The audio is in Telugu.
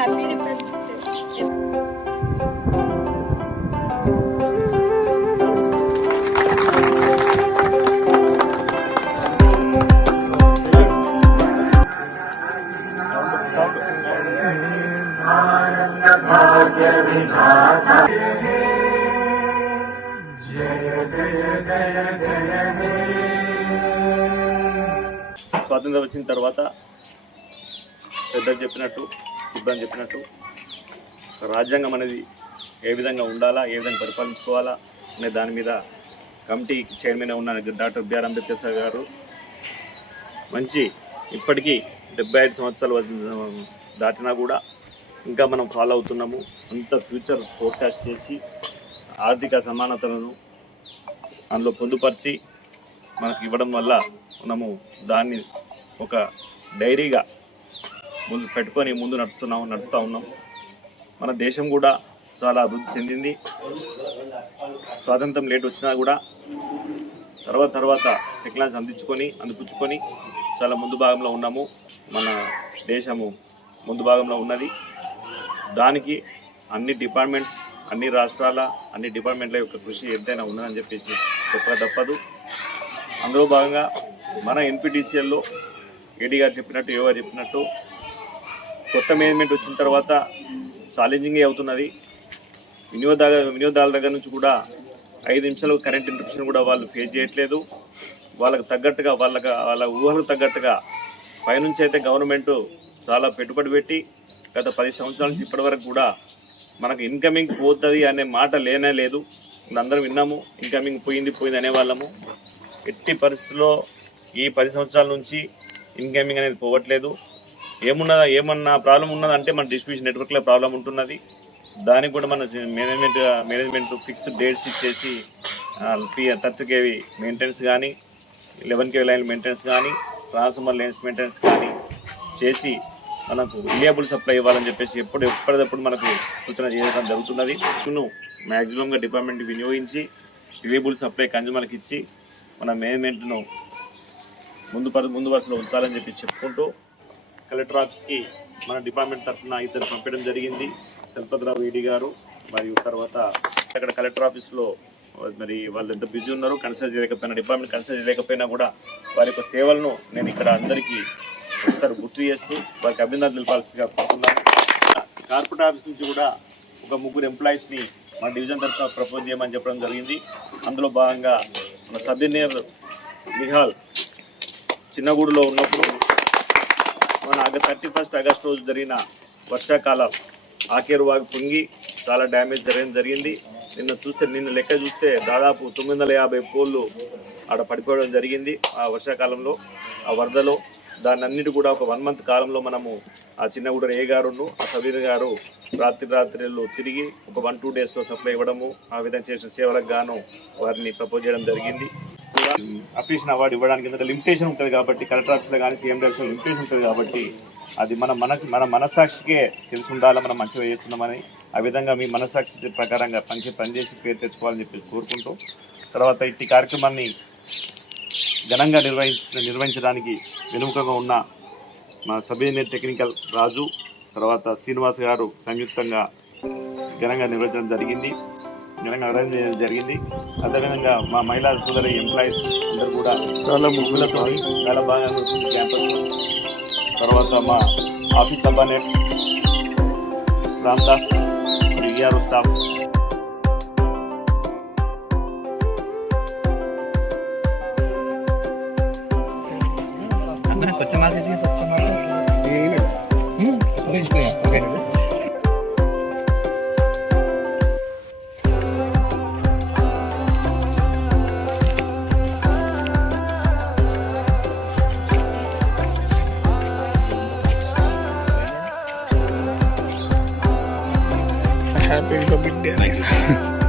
Happy republic day. స్వాతంత్రం వచ్చిన తర్వాత పెద్దలు చెప్పినట్టు, సిబ్బంది చెప్పినట్టు రాజ్యాంగం అనేది ఏ విధంగా ఉండాలా, ఏ విధంగా పరిపాలించుకోవాలా అనే దాని మీద కమిటీ చైర్మన్ ఉన్న డాక్టర్ బిఆర్ అంబేద్కర్ సార్ గారు మంచి ఇప్పటికీ 75 సంవత్సరాలు దాటినా కూడా ఇంకా మనం ఫాలో అవుతున్నాము. అంత ఫ్యూచర్ ఫోర్కాస్ట్ చేసి ఆర్థిక సమానతలను అందులో పొందుపరిచి మనకు ఇవ్వడం వల్ల మనము దాన్ని ఒక డైరీగా ముందు పెట్టుకొని నడుస్తూ ఉన్నాం. మన దేశం కూడా చాలా అభివృద్ధి చెందింది. స్వాతంత్రం లేట్ వచ్చినా కూడా తర్వాత టెక్నాలజీ అందిపుచ్చుకొని చాలా ముందు భాగంలో ఉన్నాము. మన దేశము ముందు భాగంలో ఉన్నది. దానికి అన్ని డిపార్ట్మెంట్స్, అన్ని రాష్ట్రాల, అన్ని డిపార్ట్మెంట్ల యొక్క కృషి ఎంతైనా ఉన్నదని చెప్పేసి చెప్పక తప్పదు. అందులో భాగంగా మన ఎన్పిటిసిఎల్లో ఏడీ గారు చెప్పినట్టు, యోగా చెప్పినట్టు కొత్త మేనేజ్మెంట్ వచ్చిన తర్వాత ఛాలెంజింగే అవుతున్నది. వినియోగదారుల దగ్గర నుంచి కూడా 5 నిమిషాలు కరెంట్ ఇంటరప్షన్ కూడా వాళ్ళు ఫేస్ చేయట్లేదు. వాళ్ళకు తగ్గట్టుగా వాళ్ళ ఊహలకు తగ్గట్టుగా పైనుంచి అయితే గవర్నమెంట్ చాలా పెట్టుబడి పెట్టి గత 10 సంవత్సరాల నుంచి ఇప్పటి వరకు కూడా మనకు ఇన్కమింగ్ పోతుంది అనే మాట లేనే లేదు. అందరం విన్నాము, ఇన్కమింగ్ పోయింది అనేవాళ్ళము. ఎట్టి పరిస్థితుల్లో ఈ 10 సంవత్సరాల నుంచి ఇన్కమింగ్ అనేది పోవట్లేదు. ఏమన్నా ప్రాబ్లం ఉన్నదంటే మన డిస్ట్రిబ్యూషన్ నెట్వర్క్లో ప్రాబ్లం ఉంటున్నది. దానికి కూడా మన మేనేజ్మెంట్ ఫిక్స్డ్ డేట్స్ ఇచ్చేసి 30 kV మెయింటెనెన్స్ కానీ, 11 kV లైన్ మెయింటెనెన్స్ కానీ, ట్రాన్స్ఫార్మర్ లైన్స్ మెయింటెనెన్స్ కానీ చేసి మనకు రిలయబుల్ సప్లై ఇవ్వాలని చెప్పేసి ఎప్పటికప్పుడు మనకు సూచన చేయడం జరుగుతున్నది. మ్యాక్సిమంగా డిపార్ట్మెంట్ వినియోగించి రిలయబుల్ సప్లై కన్జ్యూమర్కి ఇచ్చి మన మేనేజ్మెంట్ను ముందు వరుసలో ఉంచాలని చెప్పి చెప్పుకుంటూ కలెక్టర్ ఆఫీస్కి మన డిపార్ట్మెంట్ తరఫున ఇద్దరు పంపించడం జరిగింది. చలపతిరావు ఏడీ గారు మరియు తర్వాత అక్కడ కలెక్టర్ ఆఫీస్లో మరి వాళ్ళు ఎంత బిజీ ఉన్నారో కన్సిడర్ చేయలేకపోయినా, డిపార్ట్మెంట్ కన్సిడర్ చేయలేకపోయినా కూడా వారి యొక్క సేవలను నేను ఇక్కడ అందరికీ ఒకసారి గుర్తు చేస్తూ వారికి అభినందనలు తెలపాల్సిగా కోరుతున్నాను. కార్పొరేట్ ఆఫీస్ నుంచి కూడా ఒక 3 ఎంప్లాయీస్ని మన డివిజన్ తరఫున ప్రపోజ్ చేయమని చెప్పడం జరిగింది. అందులో భాగంగా మన సబ్ ఇంజనీర్ నిహాల్ చిన్నగూడులో ఉన్నప్పుడు మన 31 ఆగస్టు రోజు జరిగిన వర్షాకాలం ఆకేరు వాగు పొంగి చాలా డ్యామేజ్ జరిగింది. నిన్న లెక్క చూస్తే దాదాపు 950 పోళ్ళు ఆడ పడిపోవడం జరిగింది. ఆ వర్షాకాలంలో, ఆ వరదలో దాన్ని అన్నిటి కూడా ఒక 1 month కాలంలో మనము ఆ చిన్నగూడ ఏ గారును, ఆ సబీర్ గారు రాత్రిళ్ళు తిరిగి ఒక 1-2 daysలో సప్లై ఇవ్వడము, ఆ విధంగా చేసిన సేవలకు గాను వారిని ప్రపోజ్ చేయడం జరిగింది. కూడా అప్రిషియేషన్ అవార్డు ఇవ్వడానికి ఎందుకంటే లిమిటేషన్ ఉంటుంది కాబట్టి, కలెక్టర్ ఆఫీస్లో కానీ సీఎం డైరెక్షన్లో లిమిటేషన్ ఉంటుంది కాబట్టి అది మన మనస్సాక్షికే తెలిసి ఉండాలి మనం మంచిగా చేస్తున్నామని. ఆ విధంగా మీ మనస్సాక్షి ప్రకారంగా పనిచేసి పేరు తెచ్చుకోవాలని చెప్పేసి కోరుకుంటూ, తర్వాత ఇట్టి కార్యక్రమాన్ని ఘనంగా నిర్వహించడానికి వెనుకగా ఉన్న మా సబ్ ఇంజనీర్ టెక్నికల్ రాజు, తర్వాత శ్రీనివాస్ గారు సంయుక్తంగా ఘనంగా నిర్వహించడం జరిగింది. అదేవిధంగా మా మహిళా సోదరి ఎంప్లాయీస్ అందరూ కూడా చాలా ముగ్గులతో చాలా బాగా క్యాంపస్, తర్వాత మా ఆఫీస్ సబానెట్స్ రామ్దాస్ మరియు ERO staff Happy Republic Day.